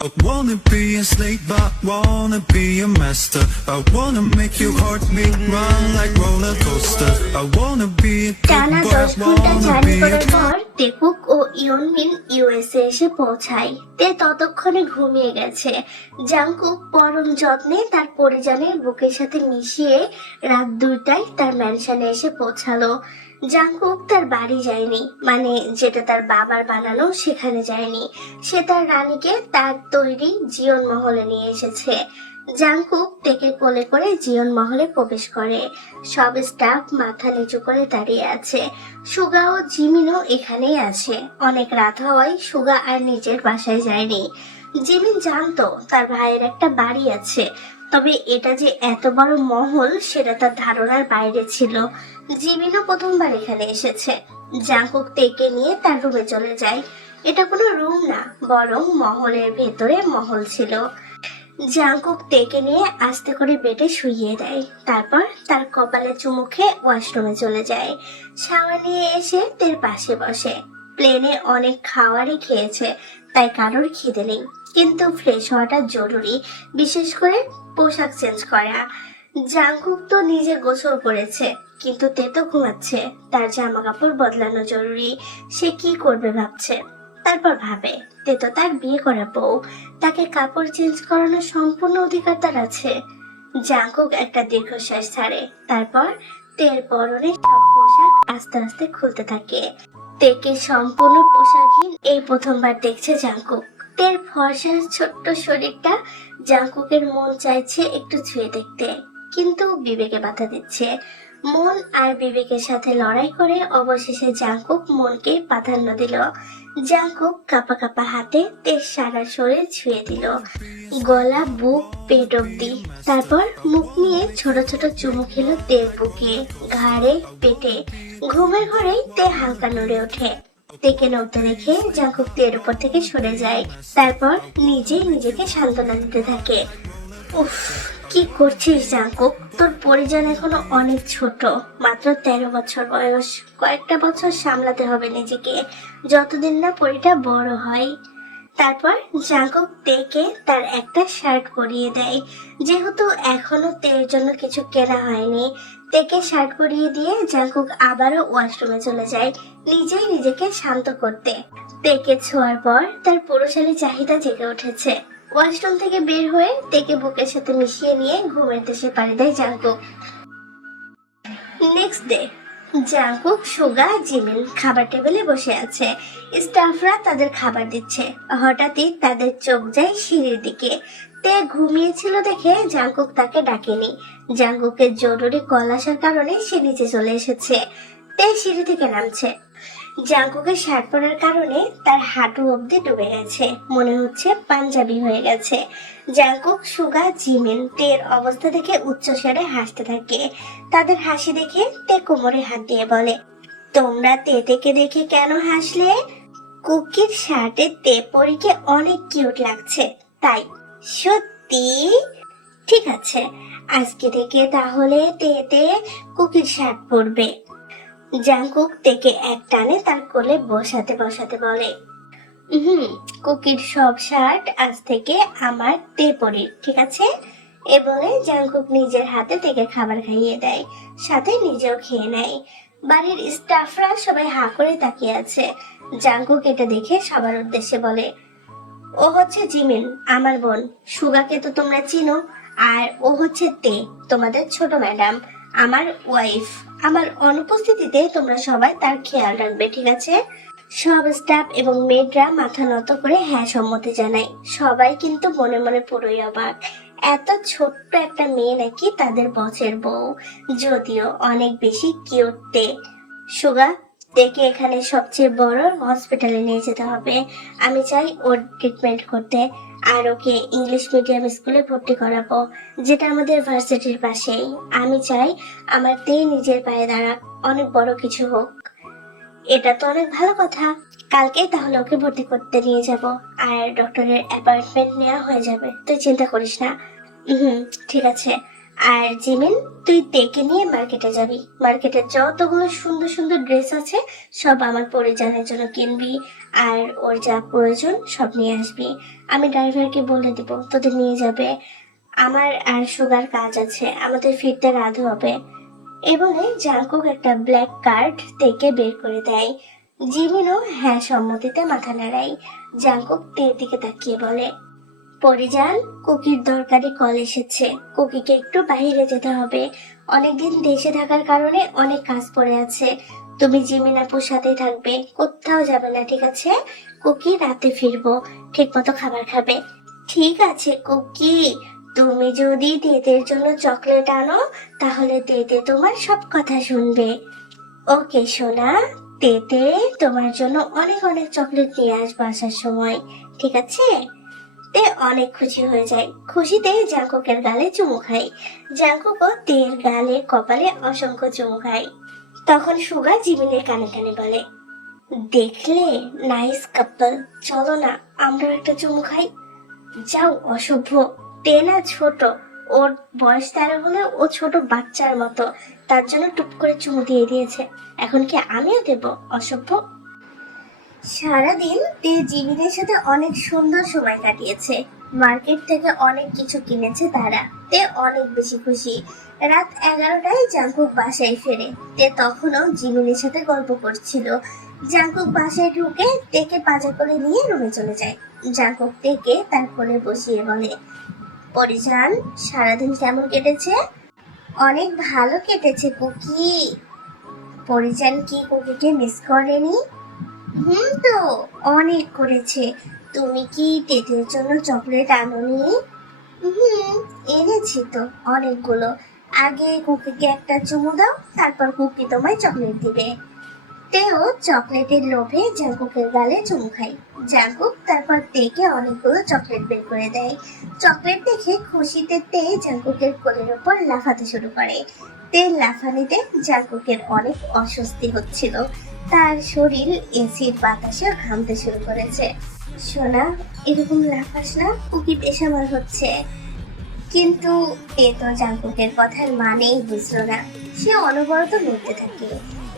I wanna be a slave, but wanna be a master. I wanna make your heartbeat run like roller coaster. I wanna be a good টানা boy, 10 I ঘন্টা wanna journey be a করার পর তেকুক ও ইয়নমিন USA এসে পৌঁছায়। তে ততক্ষণে ঘুমিয়ে গেছে। জাংকুক পরম যত্নে তার পরিজনের বুকের সাথে মিশিয়ে রাত 2টায় তার ম্যানশনে এসে পৌঁছালো। জাংকুক তার বাড়ি যায়নি, মানে যেটা তার বাবার বানানো সেখানে যায়নি। সে তার রানীকে তার তৈরি জিয়ন মহলে নিয়ে এসেছে। জাংকুক তেকে কোলে করে জিয়ন মহলে প্রবেশ করে। সব স্টাফ মাথা নিচু করে দাঁড়িয়ে আছে। সুগা ও জিমিনও এখানেই আছে। অনেক রাত হওয়ায় সুগা আর নিজের বাসায় যায়নি। জিমিন জানতো তার ভাইয়ের একটা বাড়ি আছে, তবে এটা যে এত বড় মহল সেটা তার ধারণার বাইরে ছিল। জিমিনও প্রথমবার এখানে এসেছে। জাংকুক তেকে নিয়ে তার রুমে চলে যায়। এটা কোনো রুম না, বরং মহলের ভেতরে মহল ছিল। জাংকুক তেকে নিয়ে আস্তে করে বেডে শুইয়ে দেয়। তারপর তার কপালে চুমু খেয়ে ওয়াশরুমে চলে যায়। শাওয়ার নিয়ে এসে তের পাশে বসে। প্লেনে অনেক খাবারই খেয়েছে, তাই কারোর খিদে নেই, কিন্তু ফ্রেশ হওয়াটা জরুরি, বিশেষ করে পোশাক চেঞ্জ করা। জাংকুক তো নিজে গোসল করেছে, কিন্তু তে তো ঘুমাচ্ছে। তার জামা কাপড় বদলানো জরুরি। সে কি করবে ভাবছে। তারপর ভাবে তে তো তার বিয়ে করা বউ, তাকে কাপড় চেঞ্জ করানোর সম্পূর্ণ অধিকার তার আছে। জাংকুক একটা দীর্ঘশ্বাস ছাড়ে। তারপর তের পরনে সব পোশাক আস্তে আস্তে খুলতে থাকে। তেকে সম্পূর্ণ পোশাকহীন এই প্রথমবার দেখছে জাংকুক। তের ফর্সা ছোট্ট শরীরটা জাংকুকের মন চাইছে একটু ছুঁয়ে দেখতে, কিন্তু বিবেকে বাধা দিচ্ছে। মন আর বিবেকের সাথে লড়াই করে অবশেষে জাংকুক মনকে প্রাধান্য দিল। জাংকুক কাঁপা কাঁপা হাতে তের সারা শরীর ছুঁয়ে দিল, গলা, বুক, পেট অব্দি। তারপর মুখ নিয়ে ছোট ছোট চুমু খেলো তের বুকে, ঘাড়ে, পেটে। ঘুমের ঘরেই তে হালকা নড়ে ওঠে। তেকে নড়তে দেখে জাংকুক তের উপর থেকে সরে যায়। তারপর নিজেকে সান্ত্বনা দিতে থাকে। উফ, কি করছিস জাংকুক? তোর পরিজন এখনো অনেক ছোট, মাত্র 13 বছর বয়স। কয়েকটা বছর সামলাতে হবে নিজেকে, যতদিন না পরিটা বড় হয়। তারপর জাংকুক তেকে তার একটা শার্ট পরিয়ে দেয়। যেহেতু এখনো তের জন্য কিছু কেনা হয়নি, তেকে শার্ট পরিয়ে দিয়ে জাংকুক আবারও ওয়াশরুমে চলে যায় নিজেকে শান্ত করতে। তেকে ছোঁয়ার পর তার পুরুষালী চাহিদা জেগে উঠেছে। ওয়াশরুম থেকে বের হয়ে তেকে বুকের সাথে মিশিয়ে নিয়ে ঘুমের দেশে পাড়ি দেয় Jungkook. Next day, Jungkook, Suga, Jimin খাবার টেবিলে বসে আছে। স্টাফরা তাদের খাবার দিচ্ছে। হঠাৎই তাদের চোখ যায় সিঁড়ির দিকে। তে ঘুমিয়েছিল দেখে জাংকুক তাকে ডাকেনি। জাংকুকের জরুরি কল আসার কারণে সে নিচে চলে এসেছে। তে সিঁড়ি থেকে নামছে। জাংকুকের শার্ট পরার কারণে তার হাঁটু অবধি ডুবে গেছে, মনে হচ্ছে পাঞ্জাবি হয়ে গেছে। জাংকুক, সুগা, জিমিন তের অবস্থা দেখে উচ্চস্বরে হাসতে থাকে। তাদের হাসি দেখে তে কোমরে হাত দিয়ে বলে, তোমরা তেকে দেখে কেন হাসলে? কুকির শার্টে তে পরীকে অনেক কিউট লাগছে তাই। সত্যি? ঠিক আছে, আজকে থেকে তাহলে তে কুকির শার্ট পরবে। জাংকুক তেকে এক টানে তার কোলে বসাতে বসাতে বলে, কুকির সব শার্ট আজ থেকে আমার তে পরি, ঠিক আছে? এ বলে জাংকুক নিজের হাতে তেকে খাবার খাইয়ে দেয়, সাথে নিজেও খেয়ে নেয়। বাড়ির স্টাফরা সবাই হা করে তাকিয়ে আছে। জাংকুক এটা দেখে সবার উদ্দেশ্যে বলে, ও হচ্ছে জিমিন, আমার বোন। সুগাকে তো তোমরা চিনো, আর ও হচ্ছে তে, তোমাদের ছোট ম্যাডাম, আমার ওয়াইফ। আমার অনুপস্থিতিতে তোমরা সবাই তার খেয়াল রাখবে, ঠিক আছে? সব স্টাফ এবং মেয়েরা মাথা নত করে হ্যাঁ সম্মতি জানায়। সবাই কিন্তু মনে মনে পুরোই অবাক, এত ছোট্ট একটা মেয়ে নাকি তাদের বসের বউ, যদিও অনেক বেশি কিউট তে। সুগা, তেকে এখানে সবচেয়ে বড় হসপিটালে নিয়ে যেতে হবে। আমি চাই ওর ট্রিটমেন্ট করতে, আর ওকে ইংলিশ মিডিয়াম স্কুলে ভর্তি করাবো, যেটা আমাদের ভার্সিটির পাশেই। আমি চাই আমার তে নিজের পায়ে দাঁড়াক, অনেক বড় কিছু হোক। এটা তো অনেক ভালো কথা। কালকে তাহলে ওকে ভর্তি করতে নিয়ে যাব, আর ডক্টরের অ্যাপয়েন্টমেন্ট নেওয়া হয়ে যাবে, তুই চিন্তা করিস না। ঠিক আছে, আর জিমিন, তুই তেকে নিয়ে মার্কেটে যাবি। মার্কেটে যতগুলো সুন্দর সুন্দর ড্রেস আছে সব আমার পরিজনের জন্য কিনবি, আর ওর যা প্রয়োজন সব নিয়ে আসবি। আমি ড্রাইভারকে বলে দিব তোদের নিয়ে যাবে। আমার আর সুগার কাজ আছে, আমাদের ফিরতে রাত হবে। এ বলে জাঙ্কুক একটা ব্ল্যাক কার্ড থেকে বের করে দেয়। জিমিনও হ্যাঁ সম্মতিতে মাথা নাড়ায়। জাঙ্কুক তের দিকে তাকিয়ে বলে, পরিজান, কুকির দরকারি কল এসেছে। কুকিকে একটু বাইরে যেতে হবে। অনেকদিন দেশে থাকার কারণে অনেক কাজ পড়ে আছে। তুমি জিমিন আপুর সাথেই থাকবে, কোথাও যাবে না, ঠিক আছে? কুকি রাতে ফিরবো, ঠিক মতো খাবার খাবে। ঠিক আছে কুকি, তুমি যদি তেতের জন্য চকলেট আনো তাহলে তেতে তোমার সব কথা শুনবে। ওকে সোনা, তেতে তোমার জন্য অনেক অনেক চকলেট নিয়ে আসবো আসার সময়, ঠিক আছে? তে অনেক খুশি হয়ে যায়। খুশিতে জাঙ্কুকের গালে চুমু খায়। জাঙ্কুকও তের গালে কপালে অসংখ্য চুমু খায়। তখন সুগা জিমিনের কানে কানে বলে, দেখলে নাইস কাপল, চলো না আমরাও একটা চুমু খাই। যাও অসভ্য, তে না ছোট, ওর বয়স 13 হলে ও ছোট বাচ্চার মতো, তার জন্য টুপ করে চুমু দিয়ে দিয়েছে। এখন কি আমিও দেব, অসভ্য? সারাদিন তে জিমিনের সাথে অনেক সুন্দর সময় কাটিয়েছে। মার্কেট থেকে অনেক কিছু কিনেছে তারা। তে অনেক বেশি খুশি। রাত 11টায় জাঙ্কুক বাসায় ফেরে। তে তখনও জিমিনের সাথে গল্প করছিল। জাঙ্কুক বাসায় ঢুকে তেকে পাজা করে নিয়ে রুমে চলে যায়। জাঙ্কুক তেকে তার কোলে বসিয়ে বলে, পরিজান, সারাদিন কেমন কেটেছে? অনেক ভালো কেটেছে কুকি। পরিজান কি কুকিকে মিস করেনি? তো অনেক করেছে। তুমি কি তেতের জন্য চকলেট আনোনি? এনেছি তো অনেকগুলো। আগে কুকিকে একটা চুমু দাও, তারপর কুকি তোমায় চকলেট দিবে। তেও চকলেটের লোভে জাঙ্কুকের গালে চুমু খায়। জাঙ্কুক তারপর তেকে অনেকগুলো চকলেট বের করে দেয়। চকলেট দেখে খুশিতে তে জাঙ্কুকের কোলের ওপর লাফাতে শুরু করে। তের লাফানিতে জাঙ্কুকের অনেক অস্বস্তি হচ্ছিল। তার শরীর এসির বাতাসে ঘামতে শুরু করেছে। সোনা, এরকম লাফাস না, কুকি বেসামাল হচ্ছে। কিন্তু তে তো জাঙ্কুকের কথার মানেই বুঝলো না। সে অনবরত লড়তে থাকে।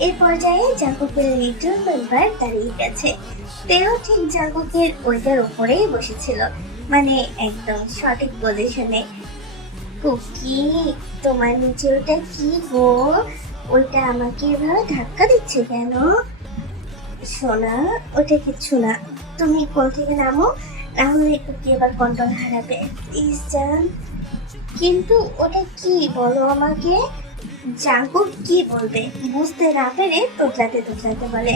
এই পর্যায়ে জাঙ্কুকের লিটল মেম্বার দাঁড়িয়ে গেছে। তেও ঠিক জাঙ্কুকের ওইটার উপরেই বসেছিল, মানে একদম সঠিক পজিশনে। কুকি, তোমার নিচে ওটা কি গো? ওইটা আমাকে এভাবে ধাক্কা দিচ্ছে কেন? সোনা, ওটা কিচ্ছু না, তুমি কোল থেকে নামো, নাহলে কুকি এবার কন্ট্রোল হারাবে, প্লিজ জান। কিন্তু ওটা কি বলো আমাকে? জাঙ্কুক কি বলবে বুঝতে না পেরে তোতলাতে তোতলাতে বলে,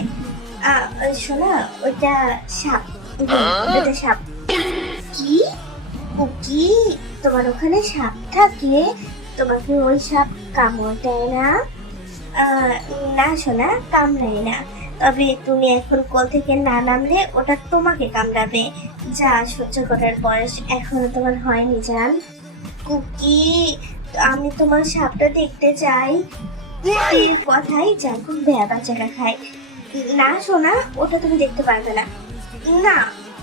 শোনা, ওইটা সাপ। ওটা সাপ। কি? কুকি, তোমার ওখানে সাপ থাকে? তোমাকে ওই সাপ কামড় দেয় না? না সোনা, কামড়ায় না। তবে তুমি এখন কোল থেকে না নামলে ওটা তোমাকে কামড়াবে। যা সহ্য করার বয়স এখনো তোমার হয়নি জান। কুকি, আমি তোমার সাপটা দেখতে চাই। এর কথাই জাঙ্কুক বেয়াবাচাকা খায়। না সোনা, ওটা তুমি দেখতে পারবে না। না,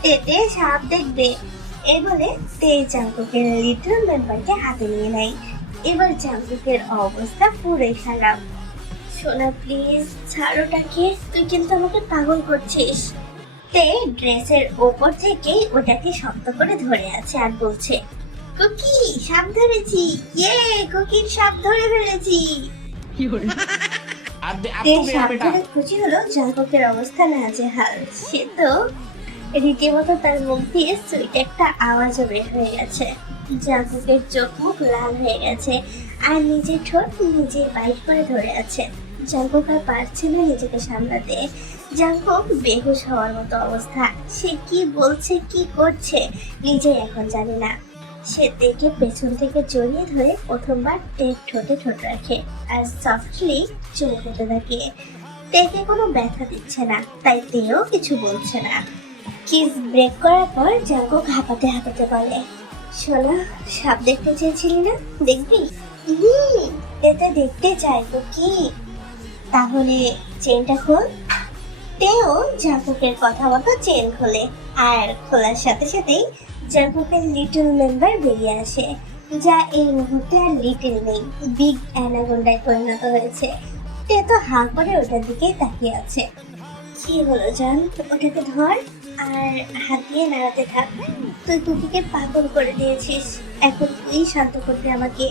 তেতে সাপ দেখবে। এই বলে তে জাঙ্কুকের লিটল মেম্বারকে হাতে নিয়ে নেয়। এবার জাঙ্কুকের অবস্থা পুরোই খারাপ। সোনা প্লিজ ছাড়োটাকে, তুই কিন্তু আমাকে পাগল করছিস। তে ড্রেসের ওপর থেকে ওটাকে শক্ত করে ধরে আছে আর বলছে, কুকি, সাপ ধরেছি, ইয়ে, কুকির সাপ ধরে ফেলেছি। তে সাপ ধরে খুশি হলো জাঙ্কুকের অবস্থা নাজেহাল। সে তো রীতিমতো তার মুখ দিয়ে সুইট একটা আওয়াজও বের হয়ে গেছে। জাঙ্কুকের চোখ মুখ লাল হয়ে গেছে আর নিজের ঠোঁট নিজে বাইট করে ধরে আছে। জাঙ্কুক আর পারছে না নিজেকে সামলাতে। জাঙ্কুক বেহুশ হওয়ার মতো অবস্থা। সে কি বলছে কি করছে নিজে এখন জানে না। সে তেকে পেছন থেকে জড়িয়ে ধরে প্রথমবার টেক ঠোঁটে ঠোঁট রাখে আর সফটলি চুমু খেতে থাকে। তেকে কোনো ব্যথা দিচ্ছে না, তাই তেও কিছু বলছে না। কিস ব্রেক করার পর জাঙ্কুক হাঁপাতে হাঁপাতে বলে, শোনা, সাপ দেখতে চেয়েছিলি না, দেখবি? এতে দেখতে চাই তো কি? তাহলে চেনটা খোল। তেও জাঙ্কুকের কথা মতো চেন খোলে আর খোলার সাথে সাথেই জাঙ্কুকের লিটল মেম্বার বেরিয়ে আসে। যা এই মুহূর্তে আর লিটল নেই, বিগ অ্যানাকোন্ডায় পরিণত হয়েছে। তে তো হাঁ করে ওটার দিকেই তাকিয়ে আছে। কি হলো জান, ওটাকে ধর আর হাত দিয়ে নাড়াতে থাক। তুই কুকিকে পাগল করে দিয়েছিস, এখন তুই শান্ত করবি আমাকে।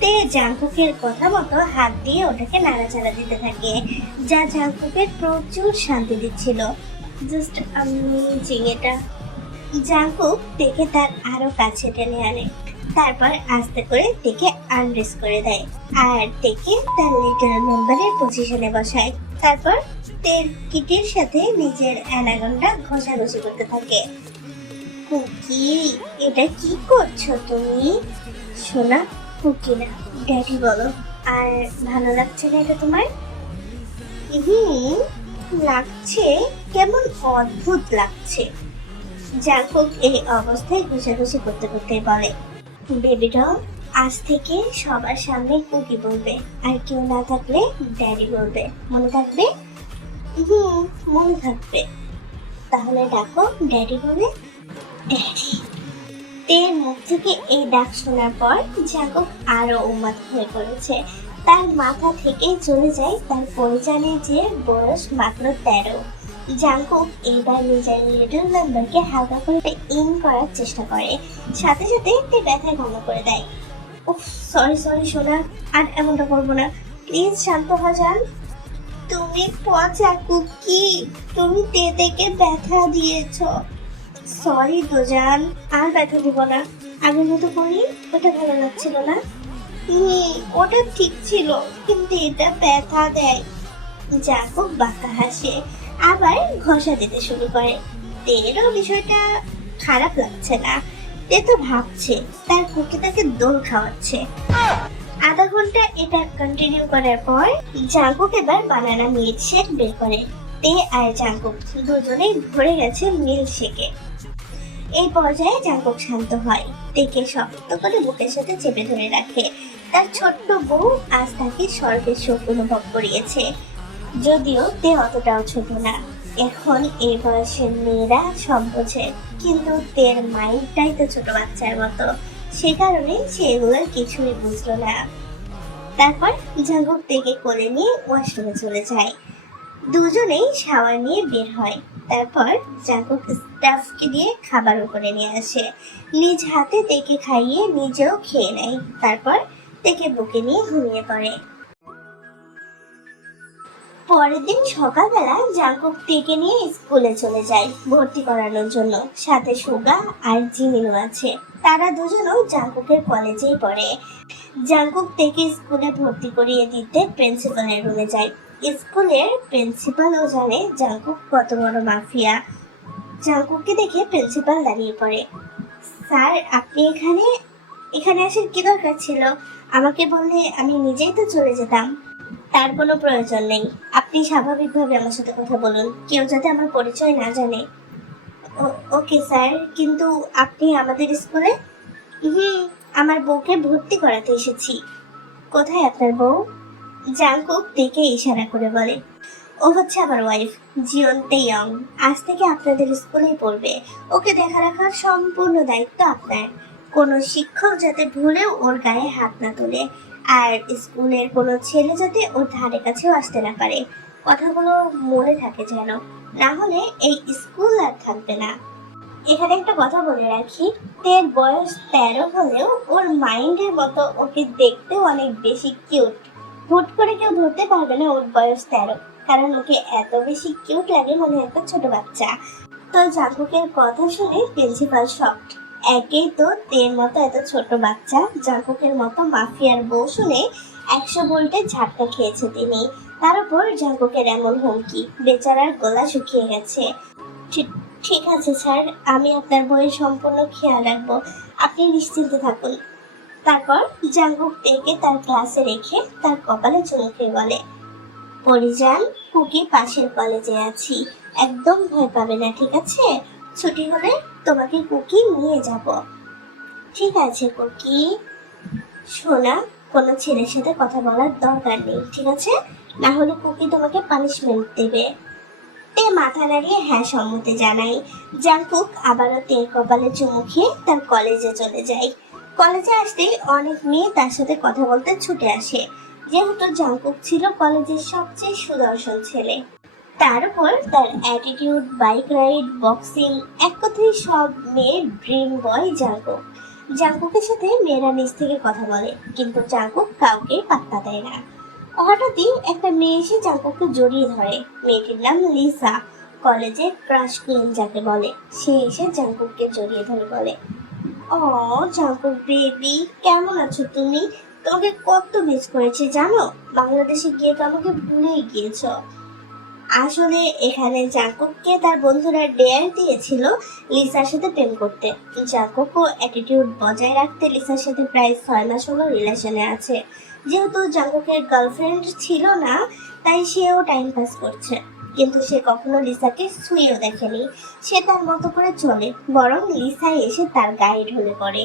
তে জাংকুকের কথা মতো হাত দিয়ে ওটাকে নাড়াচাড়া দিতে থাকে, যা জাংকুকের প্রচুর শান্তি দিচ্ছিল। জাস্ট অ্যামেজিং এটা। জাংকুক তেকে তার আরো কাছে টেনে আনে, তারপর আস্তে করে তেকে আনরেস করে দেয় আর তেকে তার লিটল মেম্বারের পজিশনে বসায়। তারপর তের কিটির সাথে নিজের অ্যানাকন্ডা ঘষাঘষি করতে থাকে। কুকি, এটা কি করছো তুমি? সোনা, কুকি না ড্যাডি বলো। আর ভালো লাগছে না এটা তোমার? লাগছে, কেমন অদ্ভুত লাগছে। জাংকুক এই অবস্থায় ঘষাঘষি করতে করতে বলে, বেবি ডল, আজ থেকে সবার সামনে কুকি বলবে, আর কেউ না থাকলে ড্যাডি বলবে, মনে থাকবে? মনে থাকবে। তাহলে ডাকো ড্যাডি বলে। ড্যাডি। তের মুখ থেকে এই ডাক শোনার পর জাংকুক আরো উন্মাদ হয়ে পড়েছে। তার মাথা থেকে চলে যায় তার পরিজানে যে বয়স মাত্র 13। জাংকুক এইবার নিজের লিটল মেম্বারকে হালকা করে ইন করার চেষ্টা করে, সাথে সাথে তে ব্যথায় ভঙ্গ করে দেয়। উফ, সরি সরি সোনা, আর এমনটা করবো না, প্লিজ শান্ত হ যান। তুমি পচা কুকি, তুমি তেকে ব্যথা দিয়েছ। সরি দোজান, আর ব্যথা দিব না, আগের মতো করি। ওটা ভালো লাগছিল না। ওটা ঠিক ছিল, কিন্তু এটা ব্যথা দেয়। জাংকুক বাঁকা হাসে, আবার ঘষা দিতে শুরু করে। তেরও বিষয়টা খারাপ লাগছে না। তে তো ভাবছে তার কুকি তাকে দোল খাওয়াচ্ছে। আধা ঘন্টা এটা কন্টিনিউ করার পর জাংকুক এবার বানানা মিল্ক শেক বের করে। তে আর জাংকুক দুজনেই ভরে গেছে মিল্ক শেকে। এই পর্যায়ে জাংকুক শান্ত হয়, তেকে শক্ত করে বুকের সাথে চেপে ধরে রাখে। তার ছোট্ট বউ আজ তাকে স্বর্গের সুখ অনুভব করিয়েছে। যদিও তে অতটাও ছোট না, এখন এই বয়সের মেয়েরা সব বোঝে, কিন্তু তের মাইন্ডটাই তো ছোট বাচ্চার মতো, সে কারণে সে এগুলোর কিছুই বুঝলো না। তারপর জাংকুক তেকে কোলে নিয়ে ওয়াশরুমে চলে যায়। দুজনেই শাওয়ার নিয়ে বের হয়। তারপর জাংকুক স্টাফকে দিয়ে খাবার উপরে নিয়ে আসে, নিজ হাতে তেকে খাইয়ে নিজেও খেয়ে নেয়। তারপর তেকে বুকে নিয়ে ঘুমিয়ে পড়ে। পরের দিন সকালবেলা জাংকুক তেকে নিয়ে স্কুলে চলে যায় ভর্তি করানোর জন্য। সাথে সুগা আর জিমিনও আছে, তারা দুজনও জাংকুকের কলেজেই পড়ে। জাংকুক তেকে স্কুলে ভর্তি করিয়ে দিতে প্রিন্সিপালের রুমে যায়। স্কুলের প্রিন্সিপালও জানে জাংকুক কত বড় মাফিয়া। জাংকুককে দেখে প্রিন্সিপাল দাঁড়িয়ে পড়ে। স্যার, আপনি এখানে এখানে আসার কি দরকার ছিল? আমাকে বললে আমি নিজেই তো চলে যেতাম। তার কোনো প্রয়োজন নেই, আপনি স্বাভাবিকভাবে আমার সাথে কথা বলুন, কেউ যাতে আমার পরিচয় না জানে। ওকে স্যার, কিন্তু আপনি আমাদের স্কুলে? আমার বউকে ভর্তি করাতে এসেছি। কোথায় আপনার বউ? জাংকুক দেখে ইশারা করে বলে, ও হচ্ছে আমার ওয়াইফ, জিওন তেয়ং। আজ থেকে আপনাদের স্কুলেই পড়বে। ওকে দেখা রাখার সম্পূর্ণ দায়িত্ব আপনার। কোনো শিক্ষক যাতে ভুলেও ওর গায়ে হাত না তোলে, আর স্কুলের কোনো ছেলে যাতে ওর ধারে কাছেও আসতে না পারে। কথাগুলো মনে থাকে যেন, না হলে এই স্কুল আর থাকবে না। এখানে একটা কথা বলে রাখি, তের বয়স 13 হলেও ওর মাইন্ডের মতো ওকে দেখতেও অনেক বেশি কিউট। হুট করে কেউ ধরতে পারবে না ওর বয়স 13, কারণ ওকে এত বেশি কিউট লাগে মনে একটা ছোট বাচ্চা। তো জাংকুকের কথা শুনে প্রিন্সিপাল শকড। একেই তো তের মতো এত ছোট বাচ্চা, জাংকুকের মতো মাফিয়ার বউ শুনে 100 ভোল্টের ঝাটকা খেয়েছে তিনি। তার উপর জাংকুকের এমন হুমকি, বেচারার গলা শুকিয়ে গেছে। ঠিক আছে স্যার, আমি আপনার বইয়ের সম্পূর্ণ খেয়াল রাখবো, আপনি নিশ্চিন্তে থাকুন। তারপর জাংকুক তেকে তার ক্লাসে রেখে তার কপালে চুমু খেয়ে বলে, পরিজান, কুকি পাশের কলেজে আছি, একদম ভয় পাবে না, ঠিক আছে? ছুটি হলে তোমাকে কুকি নিয়ে যাব। ঠিক আছে কুকি। শোনা, কোনো ছেলের সাথে কথা বলার দরকার নেই, ঠিক আছে? না হলে কুকি তোমাকে পানিশমেন্ট দেবে। তে মাথা নাড়িয়ে হ্যাঁ সম্মতি জানাই। জাংকুক আবারও তের কপালে চুমু খেয়ে তার কলেজে চলে যায়। কলেজে আসতেই অনেক মেয়ে তার সাথে কথা বলতে ছুটে আসে, যেহেতু জাংকুক ছিল কলেজের সবচেয়ে সুদর্শন ছেলে। তার উপর তার অ্যাটিটিউড, বাইক রাইড, বক্সিং, এক কথায় সব মেয়ের ড্রিম বয় জাংকুক। জাংকুকের সাথে মেয়েরা নিজ থেকে কথা বলে, কিন্তু জাংকুক কাউকে পাত্তা দেয় না। হঠাৎই একটা মেয়ে এসে জাংকুককে জড়িয়ে ধরে। মেয়েটির নাম লিসা, কলেজের ক্রাশ কুইন যাকে বলে। সে এসে জাংকুককে জড়িয়ে ধরে বলে, ও জাংকুক বেবি, কেমন আছো তুমি? তোমাকে কত মিস করেছি জানো, বাংলাদেশে গিয়ে তো আমাকে ভুলেই গিয়েছো। আসলে এখানে জাংকুককে তার বন্ধুরা ডেয়ার দিয়েছিল লিসার সাথে প্রেম করতে। জাংকুকও অ্যাটিটিউড বজায় রাখতে লিসার সাথে প্রায় 6 মাস হলো রিলেশনে আছে। যেহেতু জাংকুকের গার্লফ্রেন্ড ছিল না, তাই সেও টাইম পাস করছে। কিন্তু সে কখনো লিসাকে ছুঁয়েও দেখেনি। সে তার মতো করে চলে, বরং লিসা এসে তার গায়ে ঢলে পড়ে,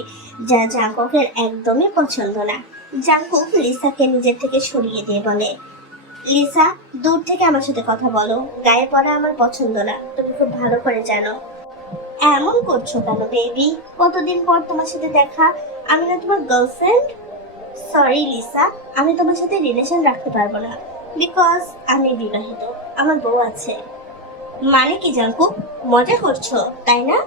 যা জাংকুকের একদমই পছন্দ না। জাংকুক লিসাকে নিজের থেকে সরিয়ে দিয়ে বলে, লিসা, দূর থেকে আমার সাথে কথা বলো, গায়ে পড়া আমার পছন্দ না, তুমি খুব ভালো করে জানো। এমন করছো কেন বেবি? কতদিন পর তোমার সাথে দেখা, আমি না তোমার গার্লফ্রেন্ড? সরি লিসা, আমি তোমার সাথে রিলেশন রাখতে পারবো না, বিকজ আমি বিবাহিত, আমার বউ আছে। মানে কি জাংকুক, মজা করছো তাই না?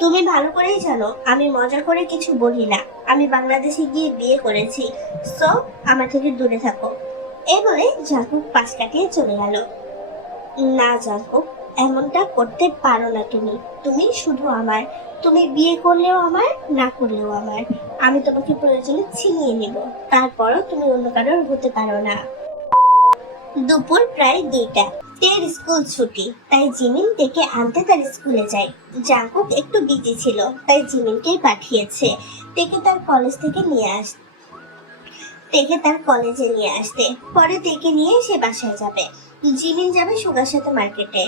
তুমি ভালো করেই জানো আমি মজা করে কিছু বলি না। আমি বাংলাদেশে গিয়ে বিয়ে করেছি, সো আমার থেকে দূরে থাকো। এই বলে জাংকুক পাশ কাটিয়ে চলে গেল। না জাংকুক, এমনটা করতে পারো না তুমি। তুমি শুধু আমার, তুমি বিয়ে করলেও আমার, না করলেও আমার। আমি তোমাকে প্রয়োজনে ছিনিয়ে নিব, তারপরও তুমি অন্য কারোর হতে পারো না। দুপুর প্রায় 2টা। তের স্কুল ছুটি, তাই জিমিন তেকে আনতে তার স্কুলে যায়। জাংকুক একটু বিজি ছিল, তাই জিমিনকেই পাঠিয়েছে তেকে তার কলেজ থেকে নিয়ে তার কলেজে নিয়ে আসতে। পরে তেকে নিয়ে সে বাসায় যাবে। জিমিন যাবে সুগার সাথে মার্কেটে।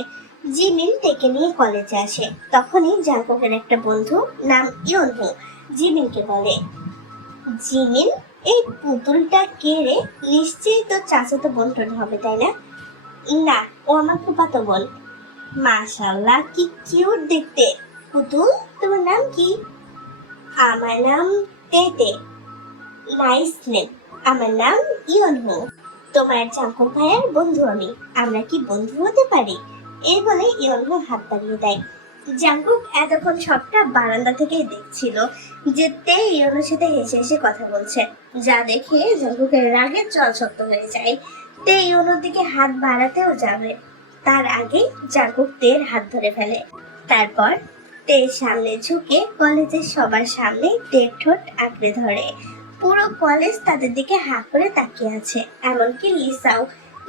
জিমিন তেকে নিয়ে কলেজে আসে। তখনই জাংকুকের একটা বন্ধু নাম ইয়নহো জিমিনকে বলে, জিমিন, এই পুতুলটা কে রে? নিশ্চয়ই তো চাচাতো বোন টোন হবে, তাই না? না, ও আমার ফুফাতো বোন। মাশাআল্লাহ, কি কিউট দেখতে। পুতুল, তোমার নাম কি? আমার নাম তেতে। Nice name. আমার নাম ইয়নহো। তোমার জাংকুক ভাইয়ার বন্ধু আমি, আমরা কি বন্ধু হতে পারি? এই বলে ইয়নহো হাত বাড়িয়ে দেয়। জাংকুক এতক্ষণ সবটা বারান্দা থেকেই দেখছিল যে তে ইয়নোর সাথে হেসে হেসে কথা বলছে, যা দেখে জাংকুকের রাগে জলশক্ত হয়ে যায়। তে ইয়নোর দিকে হাত বাড়াতেও যাবে, তার আগে জাংকুক তের হাত ধরে ফেলে। তারপর তের সামনে ঝুঁকে কলেজের সবার সামনে তের ঠোঁট আঁকড়ে ধরে। পুরো কলেজ তাদের দিকে হা করে তাকিয়ে আছে, এমনকি লিসাও।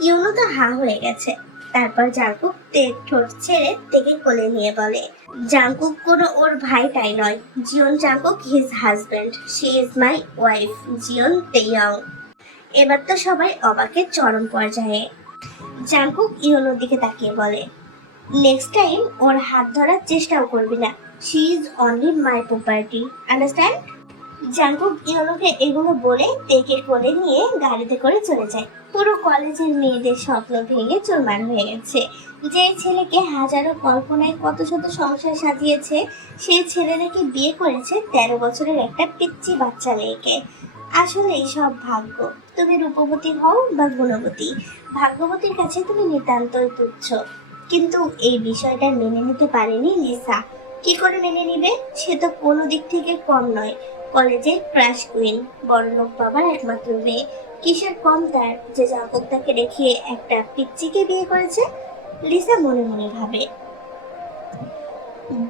ইউনো তো হা হয়ে গেছে। তারপর জাংকুক তের ঠোঁট ছেড়ে তেকে কোলে নিয়ে বলে, জাংকুক কোনো ওর ভাইটাই নয়, Jeon Jungkook his husband, she is my wife, Jeon Taeyong. এবার তো সবাই অবাকের চরম পর্যায়ে। জাংকুক ইউনোর দিকে তাকিয়ে বলে, নেক্সট টাইম ওর হাত ধরার চেষ্টাও করবি না, she is only my property, understand? Jungkook ইয়োনোকে এগুলো বলে তেকে কোলে নিয়ে গাড়িতে করে চলে যায়। পুরো কলেজের মেয়েদের স্বপ্ন ভেঙে চুরমার হয়ে গেছে। যে ছেলেকে হাজারো কল্পনায় কত শত সংসার সাজিয়েছে, সেই ছেলে নাকি বিয়ে করেছে 13 বছরের একটা পিচ্চি বাচ্চা মেয়েকে। আসলে এই সব ভাগ্য। তুমি রূপবতী হও বা গুণবতী, ভাগ্যবতীর কাছে তুমি নিতান্তই তুচ্ছ। কিন্তু এই বিষয়টা মেনে নিতে পারেনি লিসা। কি করে মেনে নিবে? সে তো কোনো দিক থেকে কম নয়, কলেজের ক্রাশ কুইন, বড়লোক বাবার একমাত্র মেয়ে। কিসের কম তার যে জাংকুক তাকে রেখে একটা পিচ্চিকে বিয়ে করেছে? লিসা মনে মনে ভাবে।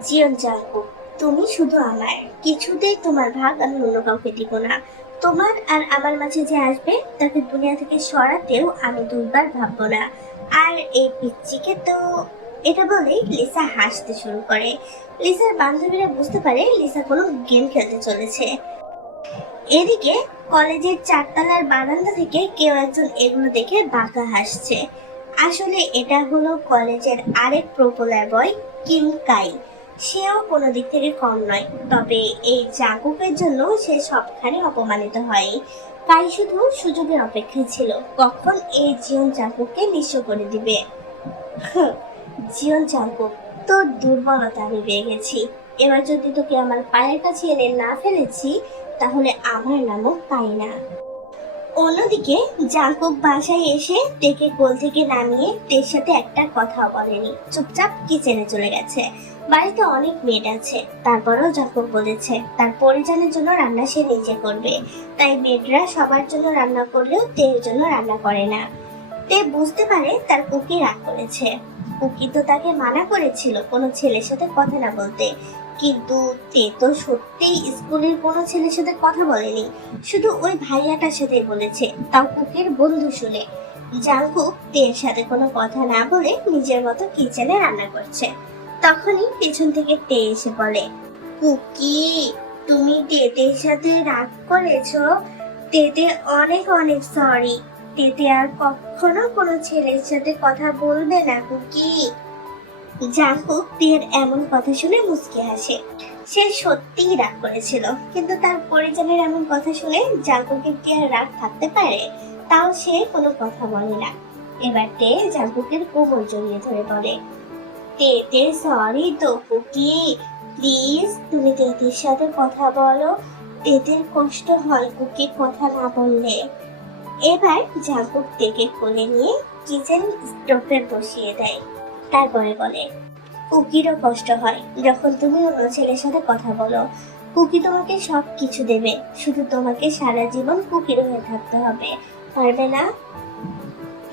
জিয়ন জাংকুক, তুমি শুধু আমার, কিছুতেই তোমার ভাগ আমি অন্য কাউকে দিব না। তোমার আর আমার মাঝে যে আসবে তাকে দুনিয়া থেকে সরাতেও আমি 2বার ভাববো না। আর এই পিচ্চিকে তো। এটা বলেই লিসা হাসতে শুরু করে। লিসার বান্ধবীরা বুঝতে পারে লিসা কোনো গেম খেলতে চলেছে। এদিকে কলেজের 4তলার বারান্দা থেকে কেউ একজন এগুলো দেখে বাঁকা হাসছে। আসলে এটা হলো কলেজের আরেক পপুলার বয় কিম কাই। সেও কোনো দিক থেকে কম নয়, তবে এই জাংকুকের জন্য সে সবখানে অপমানিত হয়। কাই শুধু সুযোগের অপেক্ষায় ছিল কখন এই জিয়ন জাংকুককে নিঃস্ব করে দিবে। জিয়ন জাংকুক, তোর দুর্বলতা আমি পেয়ে গেছি। এবার যদি তোকে আমার পায়ের কাছে এনে না ফেলেছি, তাহলে আমার নামও তাই না। অন্যদিকে জাঙ্কুক বাসায় এসে টেকে কোল থেকে নামিয়ে তের সাথে একটা কথা বলেনি, চুপচাপ কিচেনে চলে গেছে। বাড়িতে অনেক মেড আছে, তারপরেও জাঙ্কুক বলেছে তার পরিজনের জন্য রান্না সে নিজে করবে। তাই মেডরা সবার জন্য রান্না করলেও তের জন্য রান্না করে না। তে বুঝতে পারে তার কুকি রাগ করেছে। কুকি তো তাকে মানা করেছিল কোনো ছেলের সাথে কথা না বলতে, কিন্তু তে তো সত্যি স্কুলের কোনো ছেলের সাথে কথা বলেনি, শুধু ওই ভাইয়াটার সাথেই বলেছে, তাও কুকির বন্ধু শুনে। জাঙ্কুক তের সাথে কোনো কথা না বলে নিজের মতো কিচেনে রান্না করছে। তখনই পেছন থেকে তে এসে বলে, কুকি তুমি তেতের সাথে রাগ করেছো? তেতে অনেক অনেক সরি। তেতে আর কখনো কোনো ছেলের সাথে কথা বলবে না কুকি। জাঙ্কুক তের এমন কথা শুনে মুচকি হাসে। সে সত্যিই রাগ করেছিল, কিন্তু তার পরিজনের এমন কথা শুনে জাঙ্কুকের কি আর রাগ থাকতে পারে? তাও সে কোনো কথা বলে না। এবার তে জাঙ্কুকের কোমর জড়িয়ে ধরে বলে, তেতে সরি তো কুকি, প্লিজ তুমি তেতের সাথে কথা বলো, তেতের কষ্ট হয় কুকি কথা না বললে। এবার জাঙ্কুক তেকে কোলে নিয়ে কিচেন স্টোভে বসিয়ে দেয়। তারপরে বলে, কুকিরও কষ্ট হয় যখন তুমি অন্য ছেলের সাথে কথা বলো। কুকি তোমাকে সব কিছু দেবে, শুধু তোমাকে সারা জীবন কুকির হয়ে থাকতে হবে, পারবে না?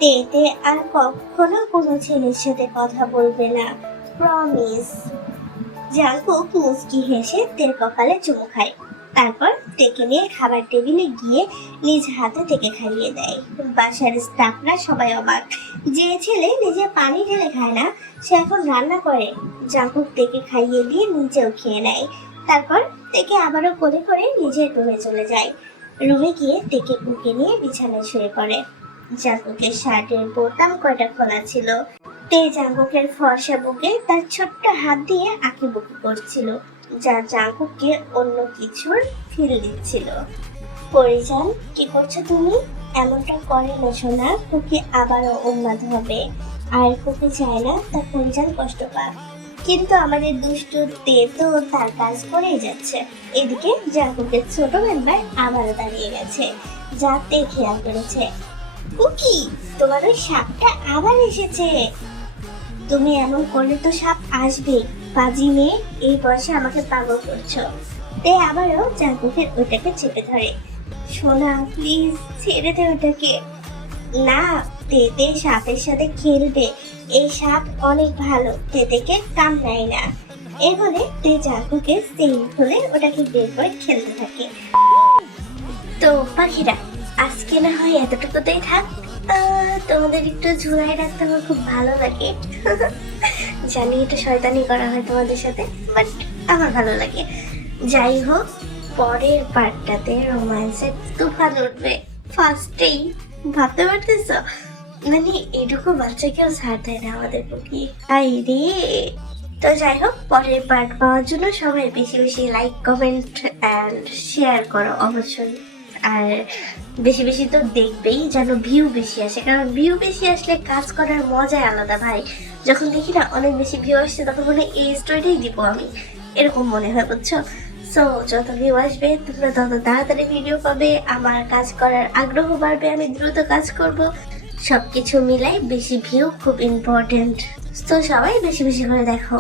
তেতে আর কখনো কোনো ছেলের সাথে কথা বলবে না, প্রমিস। জাঙ্কুক মুচকি হেসে তের কপালে চুমু খায়। তারপর তেকে নিয়ে খাবার টেবিলে গিয়ে নিজ হাতে তেকে খাইয়ে দেয়। বাসার স্টাফরা সবাই অবাক, যে ছেলে নিজে পানি ঢেলে খায় না সে এখন রান্না করে। জাঙ্কুক তেকে খাইয়ে দিয়ে নিজেও খেয়ে নেয়। তারপর তেকে আবারও করে করে নিজের রুমে চলে যায়। রুমে গিয়ে তেকে বুকে নিয়ে বিছানায় শুয়ে পড়ে। জাঙ্কুকের শার্টের বোতাম কয়টা খোলা ছিল। তে জাঙ্কুকের ফর্সা বুকে তার ছোট্ট হাত দিয়ে আঁকিবুকি করছিল, যা জাঙ্কুককে অন্য কিছুর ফিল দিচ্ছিল। পরিজান, কি করছো তুমি? এমনটা করে না সোনা, কুকি আবারও উন্মাদ হবে। আর কুকি চায় না তার পরিজান কষ্ট পাক। কিন্তু আমাদের দুষ্টু তে তো তার কাজ করেই যাচ্ছে। এদিকে জাঙ্কুকের ছোট মেম্বার আবারও দাঁড়িয়ে গেছে, যা তে খেয়াল করেছে। কুকি, তোমার ওই সাপটা আবার এসেছে। তুমি এমন করলে তো সাপ আসবে, বাজি মেয়ে, এই বয়সে আমাকে পাগল করছো। তে আবারও জাঙ্কুকের ওটাকে চেপে ধরে। সোনা প্লিজ ছেড়ে দে ওটাকে। না, তেতে সাপের সাথে খেলবে, এই সাপ অনেক ভালো, তেতেকে কামড়ায় না। এই বলে তে জাঙ্কুকের চেইন খুলে ওটাকে বের করে খেলতে থাকে। তো পাখিরা, আজকে না হয় এতটুকুতেই থাক। তোমাদের একটু ঝুলাই রাখতে আমার খুব ভালো লাগে। জানি এটা শয়তানি করা হয় তোমাদের সাথে, বাট আমার ভালো লাগে। যাই হোক, পরের পার্টটাতে রোম্যান্সের তুফান উঠবে ফার্স্টেই। ভাবতে পারতেছ? মানে এটুকু বাচ্চাকেও ছাড় দেয় না আমাদের পক্ষে। আই রে। তো যাই হোক, পরের পার্ট পাওয়ার জন্য সবাই বেশি বেশি লাইক, কমেন্ট অ্যান্ড শেয়ার করো অবশ্যই। আর বেশি বেশি তো দেখবেই, যেন ভিউ বেশি আসে, কারণ ভিউ বেশি আসলে কাজ করার মজাই আলাদা ভাই। যখন দেখি না অনেক বেশি ভিউ আসছে, তখন মনে এই স্টোরিটাই দিব আমি, এরকম মনে হয়, বুঝছো? সো যত ভিউ আসবে তোমরা তত তাড়াতাড়ি ভিডিও পাবে, আমার কাজ করার আগ্রহ বাড়বে, আমি দ্রুত কাজ করব। সবকিছু মিলাই বেশি ভিউ খুব ইম্পর্টেন্ট। তো সবাই বেশি বেশি করে দেখো।